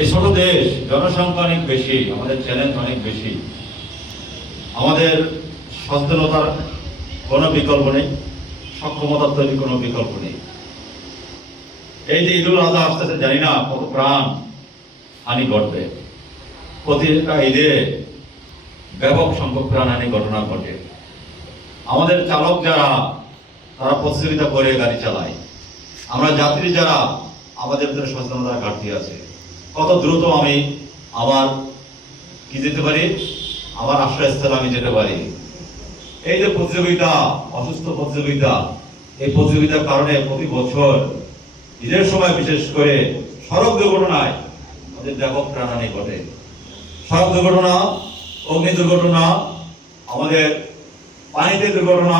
এই ছোট দেশ, জনসংখ্যা অনেক বেশি, আমাদের চ্যালেঞ্জ অনেক বেশি। আমাদের সচেতনতার কোনো বিকল্প নেই, সক্ষমতার তৈরি কোনো বিকল্প নেই। এই যে ঈদুল আজহা আসতেছে, জানি না কত প্রাণ হানি ঘটবে। প্রতিটা ঈদে ব্যাপক সংখ্যক প্রাণহানি ঘটনা ঘটে। আমাদের চালক যারা, তারা প্রতিযোগিতা করে গাড়ি চালায়। আমরা যাত্রী যারা, আমাদের ভিতরে সচেতনতার ঘাটতি আছে। কত দ্রুত আমি আমার কি যেতে পারি, আমার আশ্রয়স্থলে আমি যেতে পারি। এই যে প্রতিযোগিতা, অসুস্থ প্রতিযোগিতা, এই প্রতিযোগিতার কারণে প্রতি বছর ঈদের সময় বিশেষ করে সড়ক দুর্ঘটনায় আমাদের ব্যাপক প্রাণহানি ঘটে। সড়ক দুর্ঘটনা, অগ্নি দুর্ঘটনা, আমাদের পানিতে দুর্ঘটনা।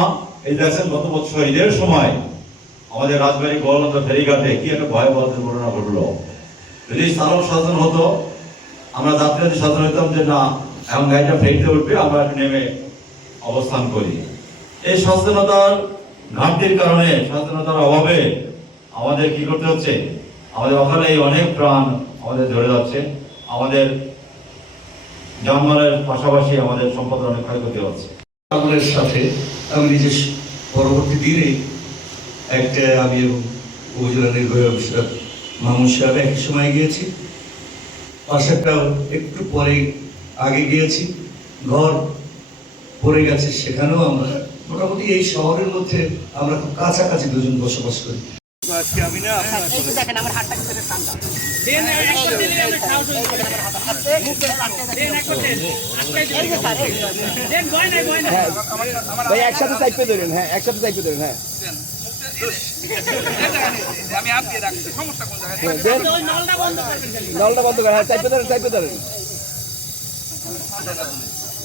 এই দেখছেন গত বছর ঈদের সময় আমাদের রাজবাড়ী গোয়ালন্দ ফেরিঘাটে কি একটা ভয়াবহ দুর্ঘটনা ঘটলো। যদি চালক সচেতন হতো, আমরা যাত্রী সচেতন হতাম যে না এখন গাড়িটা ফেরিতে উঠবে, আমরা নেমে অবস্থান করি। এই সচেতনতার ঘাটতির কারণে, সচেতনতার অভাবে আমাদের কি করতে হচ্ছে, আমাদের ওখানে অনেক প্রাণ আমাদের ধরে যাচ্ছে। আমাদের যানবাহনের পাশাপাশি আমাদের সম্পদের অনেক ক্ষয়ক্ষতি হচ্ছে। আমাদের সাথে আমি নিজে পরবর্তী দিনে একটা আমি এবং উপজেলা নির্বাহী অফিসার মামুন সাহেব একই সময় গিয়েছি। পাশেরটাও একটু পরে আগে গিয়েছি। ঘর পড়ে গেছে, সেখানেও আমরা মোটামুটি এই শহরের মধ্যে আমরা খুব কাছাকাছি দুজন বসবাস করি। আজকে আমি না দেখেন আমার হাতটা কিন্তু ঠান্ডা। ভাই একসাথে চাইপে ধরেন, হ্যাঁ একসাথে চাইপে ধরেন, হ্যাঁ আমি হাত দিয়ে রাখছি, সমস্যা কোন জায়গায়? নলটা বন্ধ করেন, হ্যাঁ চাইপে ধরেন, চাইপে ধরেন।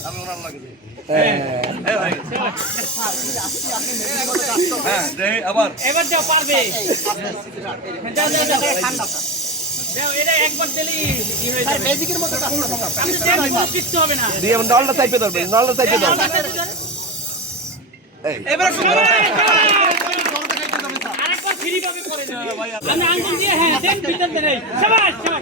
আমি ওনার লাগে দিই। হ্যাঁ আবার এবার যাও পারবে, যাও যাও যাও ঠান্ডা যাও, এটা একবার দিলেই কি হয়ে যাবে, বেজিকের মতো কাজ করতে হবে। আমি তো কোনো কিচ্ছু হবে না। দিয়ে নলটা চাইপে ধরবেন, নলটা চাইপে ধরবেন। এবার সবাই আরেকবার ফ্রি ভাবে করে দেন। আমি আঙ্গুল দিয়ে হ্যাঁ দেন ভিতর দেন, সবাই সবাই